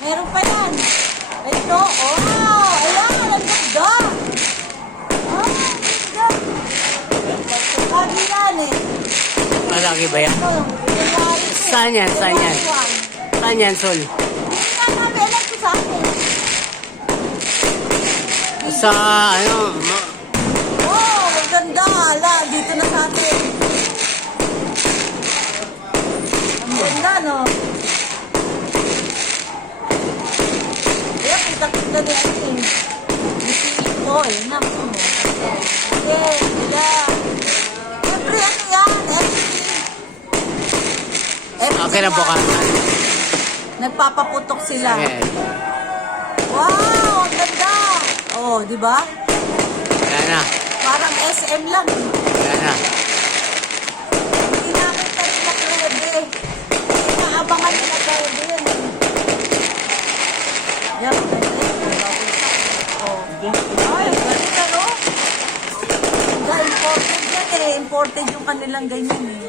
Meron pa yan. Ito, oh! Ayan, ang ganda! Ah, ang ganda! Lagi yan eh. Malaki ba yan? Ito, January 2. Saan yan? Saan yan? January 1. Saan yan, Sol? Hindi nga namin alam ko sa akin. Sa, ano, Oh, ang ganda! Ala, dito na sa atin. Ang ganda, no? Ayan, kita-kita na yan eh. Isiip ko eh. Naku. Okay, wala. Siyempre, ano yan? okay na bukasan. Nagpapaputok sila. Ayan. Wow, ang ganda! Oh, di ba? Wala na. Parang SM lang. Wala na. Hindi namin tayo nakalade. Hindi naabangan nila tayo din. Yan, ganda. Oh. Ay, ganda, no? Dahil imported yan eh. Imported yung kanilang ganyan eh.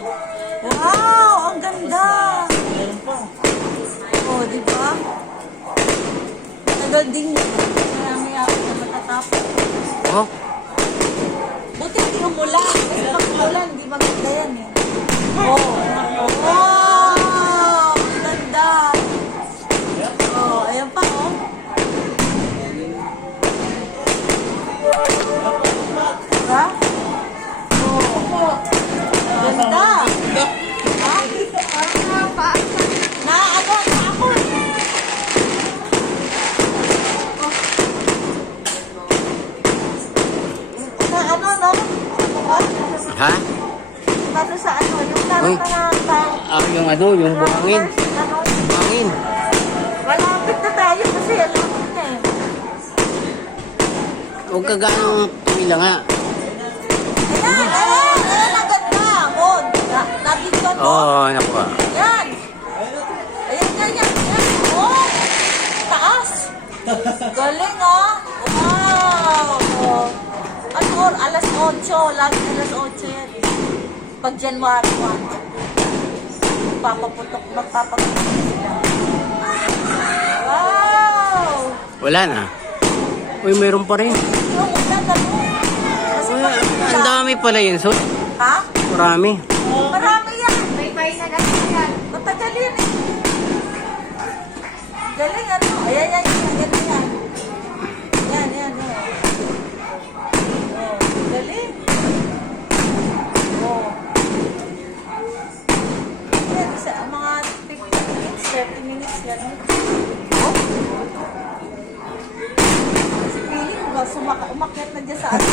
Wow, ang ganda! Oh, di ba? Tagal din yun. Kaya may ako na matatapos. Oh, Buti hindi umulan. Kasi pag umulan, hindi maganda yan eh. Oh. Wow! Ang ganda! Oh, ayan pa oh. Diba? Oh. Ganda! Ha? Na ako. Na ano, no? ha? Ano sa ano? Yung Uy. Yung ano, yung buhangin. Ano? Buhangin. Malapit na tayo kasi alam mo na eh. Huwag ka ganong tumila nga. Ayan, ang ganda. Oh, nabigyan mo. Oo, naku. Yan. Ayan. Oh, taas. Galing oh. Wow. Oh. Ano, alas 8. Lagi alas 8 yan. Pag January 1. Magpapaputok sila. Wow. Wala na. Uy, mayroon pa rin. Yung ulan na mo. Kasi Uy, pag- ang dami pala yun, Sol. Ha? Marami. Marami yan. May na kasi yan. Matagal yan eh. Galing ano. Ayan. Galing yan. Yan. Oh, galing. Oh. Yan, sa mga 15 minutes, 30 minutes yan. Oh. Kasi feeling ko, umakyat na dyan sa ano.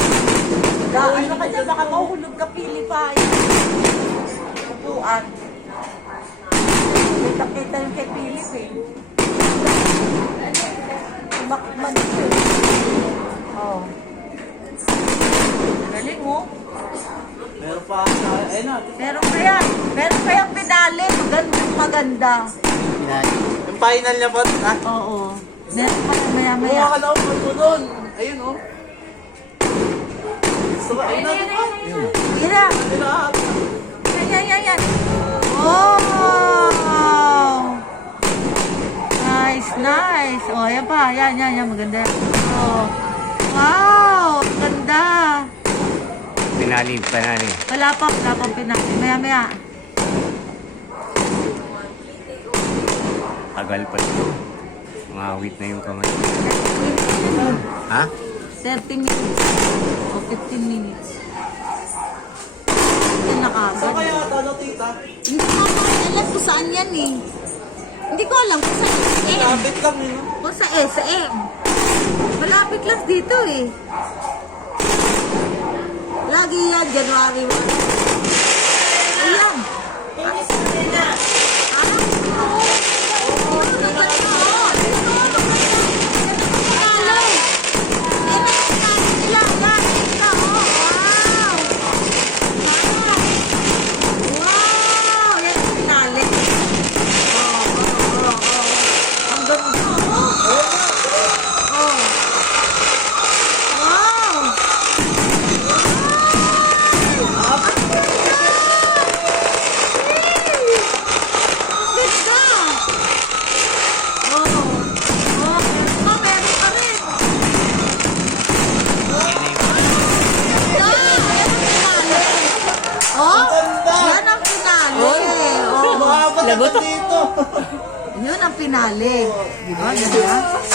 Ano ka dyan, baka mahuhulog ka pili pa. Upuan. Kita yung kay Philip eh. Umakman ito. Oh. Galing mo. Meron pa sa... Ayun na. Meron pa yung pinali. Maganda. Yung final niya pa. Ha? Oo. Meron pa yung Maya maya-maya. ka lang po doon. Ayun oh. So, ayun na. Mira. Yan. Oh! Nice. Oh, yan pa. Yan. Maganda. Oh. Wow! Ganda. Pinali. Wala pa pinali. Maya-maya. Tagal pa ito. Mangawit na yung kamay. Ha? 30 minutes. O 15 minutes. Yan na Saan kagad. kaya talo, tita? Hindi ko alam kung saan yan eh. Hindi ko alam kung saan SM. Lapit lang yun. Kung sa SM. Malapit lang dito eh. Lagi yan, January 1. Ayan. Lagot. Dito. Yun ang pinali. Di ba? Ganda?